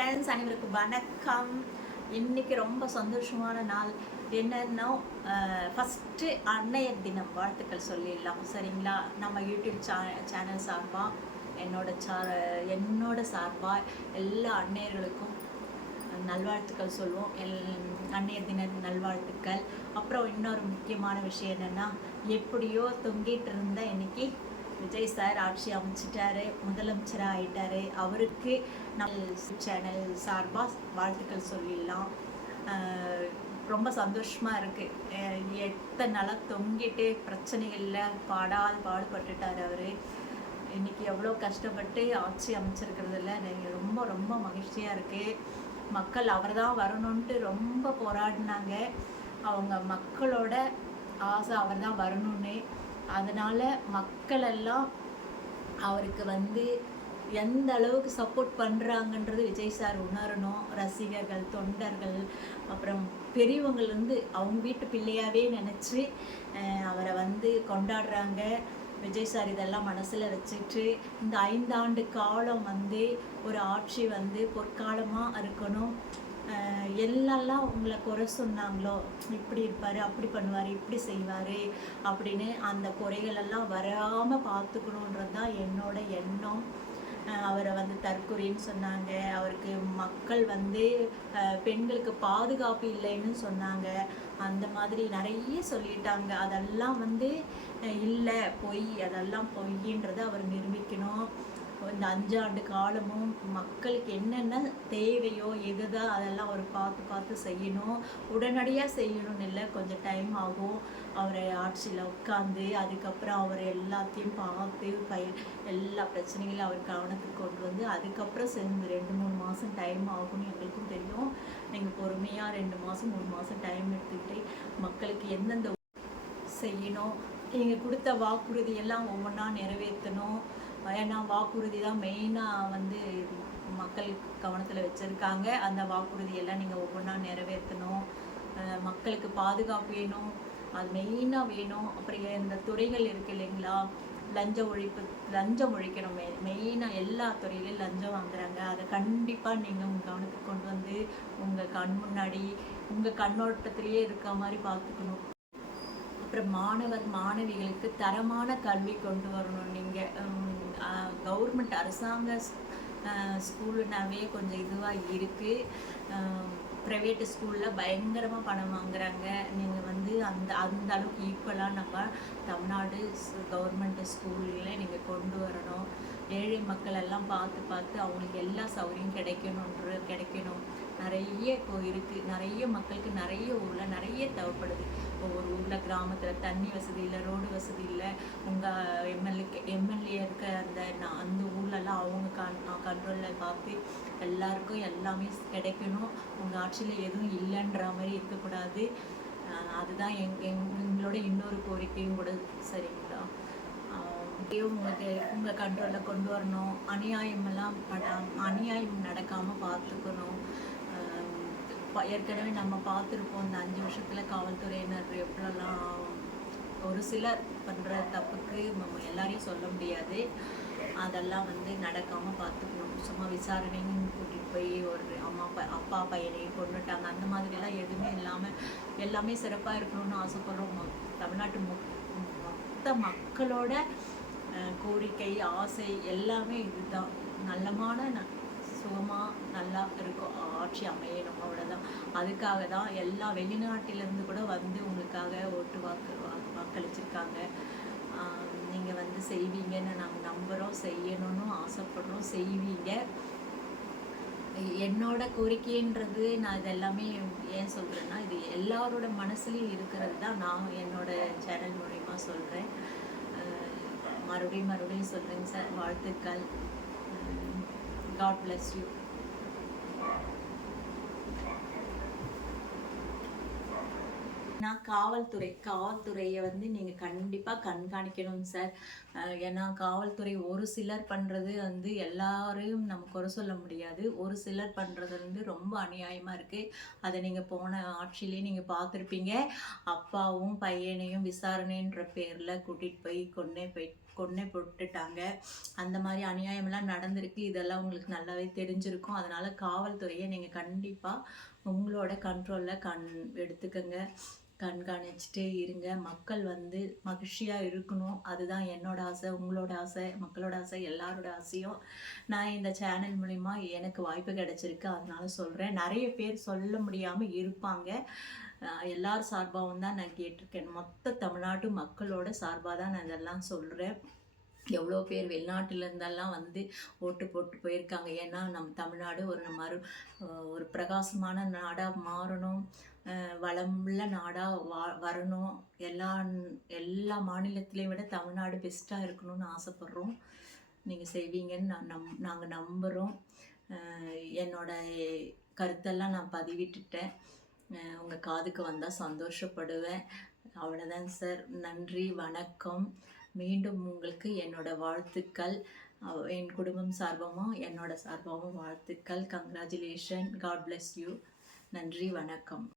Friends, அனைவருக்கும் வணக்கம். இன்னைக்கு ரொம்ப சந்தோஷமான நாள். என்னன்னா ஃபஸ்ட்டு அன்னையர் தினம் வாழ்த்துக்கள் சொல்லிடலாம், சரிங்களா? நம்ம யூடியூப் சேனல் சார்பாக என்னோட சார்பாக எல்லா அன்னையர்களுக்கும் நல்வாழ்த்துக்கள் சொல்லுவோம். அன்னையர் தின நல்வாழ்த்துக்கள். அப்புறம் இன்னொரு முக்கியமான விஷயம் என்னென்னா, எப்படியோ தொங்கிட்டு இருந்த இன்னைக்கு விஜய் சார் ஆட்சி அமைச்சிட்டாரு, முதலமைச்சராக ஆயிட்டாரு. அவருக்கு நம்ம சேனல் சார்பாக வாழ்த்துக்கள் சொல்லிடலாம். ரொம்ப சந்தோஷமாக இருக்குது. எத்தனை நாளாக தொங்கிட்டு பிரச்சனைகளில் பாடுபட்டுட்டார் அவர். இன்றைக்கி எவ்வளோ கஷ்டப்பட்டு ஆட்சி அமைச்சிருக்கிறதுல ரொம்ப ரொம்ப மகிழ்ச்சியாக இருக்குது. மக்கள் அவர் தான் வரணுன்ட்டு ரொம்ப போராடினாங்க. அவங்க மக்களோட ஆசை அவர் தான் வரணும்னு. அதனால் மக்கள் எல்லாம் அவருக்கு எந்த அளவுக்கு சப்போர்ட் பண்ணுறாங்கன்றது விஜய் சார் உணரணும். ரசிகர்கள், தொண்டர்கள், அப்புறம் பெரியவங்கள் அவங்க வீட்டு பிள்ளையாகவே நினச்சி அவரை கொண்டாடுறாங்க. விஜய் சார் இதெல்லாம் மனசில் வச்சுட்டு இந்த 5 ஆண்டு காலம் ஒரு ஆட்சி பொற்காலமாக இருக்கணும். எல்லாம் உங்களை குறை சொன்னாங்களோ, இப்படி இருப்பார், அப்படி பண்ணுவார், இப்படி செய்வார் அப்படின்னு அந்த குறைகளெல்லாம் வராமல் பார்த்துக்கணுன்றது தான் என்னோட எண்ணம். அவரை தற்கொலைன்னு சொன்னாங்க. அவருக்கு மக்கள் பெண்களுக்கு பாதுகாப்பு இல்லைன்னு சொன்னாங்க. அந்த மாதிரி நிறைய சொல்லிட்டாங்க. அதெல்லாம் இல்லை, பொய், அதெல்லாம் பொய்ன்றதை அவர் நிரூபிக்கணும். இந்த 5 ஆண்டு காலமும் மக்களுக்கு என்னென்ன தேவையோ எதுதான் அதெல்லாம் அவர் பார்த்து செய்யணும். உடனடியாக செய்யணும்னு இல்லை, கொஞ்சம் டைம் ஆகும். அவரை ஆட்சியில் உட்காந்து அதுக்கப்புறம் அவர் எல்லாத்தையும் பார்த்து எல்லா பிரச்சனைகளையும் அவர் கவனத்துக்கு கொண்டு அதுக்கப்புறம் சேர்ந்து 2-3 மாதம் டைம் ஆகும்னு எங்களுக்கும் தெரியும். நீங்கள் பொறுமையாக 2 மாதம் 3 மாதம் டைம் எடுத்துக்கிட்டு மக்களுக்கு எந்தெந்த செய்யணும், நீங்கள் கொடுத்த வாக்குறுதியெல்லாம் ஒவ்வொன்றா நிறைவேற்றணும். ஏன்னா வாக்குறுதி தான் மெயினாக மக்கள் கவனத்தில் வச்சுருக்காங்க. அந்த வாக்குறுதியெல்லாம் நீங்கள் ஒவ்வொன்றா நிறைவேற்றணும். மக்களுக்கு பாதுகாப்பு வேணும், அது மெயினாக வேணும். அப்புறம் இந்த துறைகள் இருக்குது இல்லைங்களா, லஞ்சம் ஒழிக்கணும். மெயினாக எல்லா துறையிலையும் லஞ்சம் வாங்குறாங்க. அதை கண்டிப்பாக நீங்கள் உங்கள் கவனத்துக்கு கொண்டு உங்கள் கண் முன்னாடி உங்கள் கண்ணோட்டத்திலேயே இருக்க மாதிரி பார்த்துக்கணும். அப்புறம் மாணவிகளுக்கு தரமான கல்வி கொண்டு வரணும். நீங்கள் கவர்மெண்ட் அரசாங்க ஸ்கூலுனாவே கொஞ்சம் இதுவாக இருக்குது. ப்ரைவேட்டு ஸ்கூலில் பயங்கரமாக பணம் வாங்குறாங்க. நீங்கள் அந்த அளவுக்கு ஈக்குவலாக நம்ம தமிழ்நாடு கவர்மெண்ட் ஸ்கூலில் நீங்கள் கொண்டு வரணும். ஏழை மக்கள் எல்லாம் பார்த்து அவங்களுக்கு எல்லா சௌகரியம் கிடைக்கணும். நிறைய இப்போ இருக்குது. நிறைய மக்களுக்கு நிறைய ஊரில் நிறைய தேவைப்படுது. ஒவ்வொரு ஊரில் கிராமத்தில் தண்ணி வசதி இல்லை, ரோடு வசதி இல்லை. உங்கள் எம்எல்ஏ இருக்க அந்த ஊர்லெல்லாம் அவங்க கண்ட்ரோலில் பார்த்து எல்லாருக்கும் எல்லாமே கிடைக்கணும். உங்கள் ஆட்சியில் எதுவும் இல்லைன்ற மாதிரி இருக்கக்கூடாது. அதுதான் எங்களோட இன்னொரு கோரிக்கையும் கூட, சரிங்களா? உங்கள் கண்ட்ரோலில் கொண்டு வரணும். அநியாயம் நடக்காமல் பார்த்துக்கணும். ஏற்கனவே நம்ம பார்த்துருப்போம், இந்த 5 வருஷத்தில் காவல்துறையினர் எப்படிலாம் ஒரு சிலர் பண்ணுற தப்புக்கு நம்ம எல்லாரையும் சொல்ல முடியாது. அதெல்லாம் நடக்காமல் பார்த்துக்கணும். சும்மா விசாரணைன்னு கூட்டிகிட்டு போய் ஒரு அப்பா பையனையும் கொண்டுட்டாங்க, அந்த மாதிரிலாம் எதுவுமே இல்லாமல் எல்லாமே சிறப்பாக இருக்கணும்னு ஆசைப்படுறோம். தமிழ்நாட்டு மொத்த மக்களோட கோரிக்கை, ஆசை எல்லாமே இதுதான். சுகமாக நல்லா இருக்கும் ஆட்சி அமையணும், அவ்வளோதான். அதுக்காக தான் எல்லா வெளிநாட்டிலேருந்து கூட உங்களுக்காக வாக்களிச்சிருக்காங்க. நீங்கள் செய்வீங்கன்னு நாங்கள் நம்புகிறோம், செய்யணும்னு ஆசைப்படுறோம், செய்வீங்க. என்னோட கோரிக்கைன்றது நான் இதெல்லாமே ஏன் சொல்கிறேன்னா, இது எல்லாரோட மனசுலையும் இருக்கிறது தான் நான் என்னோட சேனல் மூலமா சொல்கிறேன். மறுபடியும் சொல்கிறேங்க சார், வாழ்த்துக்கள். God bless you. நான் காவல்துறையை நீங்கள் கண்டிப்பாக கண்காணிக்கணும் சார். ஏன்னா காவல்துறை ஒரு சிலர் பண்ணுறது எல்லாரையும் நம்ம குறை சொல்ல முடியாது. ஒரு சிலர் பண்ணுறது ரொம்ப அநியாயமாக இருக்குது. அதை நீங்கள் போன ஆட்சியிலே நீங்கள் பார்த்துருப்பீங்க. அப்பாவும் பையனையும் விசாரணைன்ற பேரில் கூட்டிகிட்டு போய் கொன்னே போட்டுட்டாங்க. அந்த மாதிரி அநியாயமெல்லாம் நடந்திருக்கு. இதெல்லாம் உங்களுக்கு நல்லாவே தெரிஞ்சிருக்கும். அதனால் காவல்துறையை நீங்கள் கண்டிப்பாக உங்களோட கண்ட்ரோலில் எடுத்துக்கங்க. கண்காணிச்சுட்டே இருங்க. மக்கள் வந்து மகிழ்ச்சியாக இருக்கணும். அதுதான் என்னோட ஆசை, உங்களோட ஆசை, மக்களோட ஆசை, எல்லாரோட ஆசையும். நான் இந்த சேனல் மூலிமா எனக்கு வாய்ப்பு கிடைச்சிருக்கு, அதனால சொல்கிறேன். நிறைய பேர் சொல்ல முடியாமல் இருப்பாங்க. எல்லார் சார்பாகவும் தான் நான் கேட்டிருக்கேன். மொத்த தமிழ்நாட்டு மக்களோட சார்பாக தான் நான் இதெல்லாம் சொல்கிறேன். எவ்வளோ பேர் வெளிநாட்டில் இருந்தெல்லாம் வந்து ஓட்டு போட்டு போயிருக்காங்க. ஏன்னா நம்ம தமிழ்நாடு ஒரு பிரகாசமான நாடாக மாறணும், வளமுள்ள நாடாக வரணும். எல்லா மாநிலத்திலையும் விட தமிழ்நாடு பெஸ்ட்டாக இருக்கணும்னு ஆசைப்பட்றோம். நீங்கள் செய்வீங்கன்னு நாங்கள் நம்புகிறோம். என்னோட கருத்தெல்லாம் நான் பதிவிட்டுட்டேன். உங்கள் காதுக்கு வந்தால் சந்தோஷப்படுவேன். அவ்வளோதான் சார். நன்றி, வணக்கம். மீண்டும் உங்களுக்கு என்னோட வாழ்த்துக்கள். என் குடும்பம் சார்பாகவும் என்னோட சார்பாகவும் வாழ்த்துக்கள். கங்க்ராச்சுலேஷன். God bless you. நன்றி, வணக்கம்.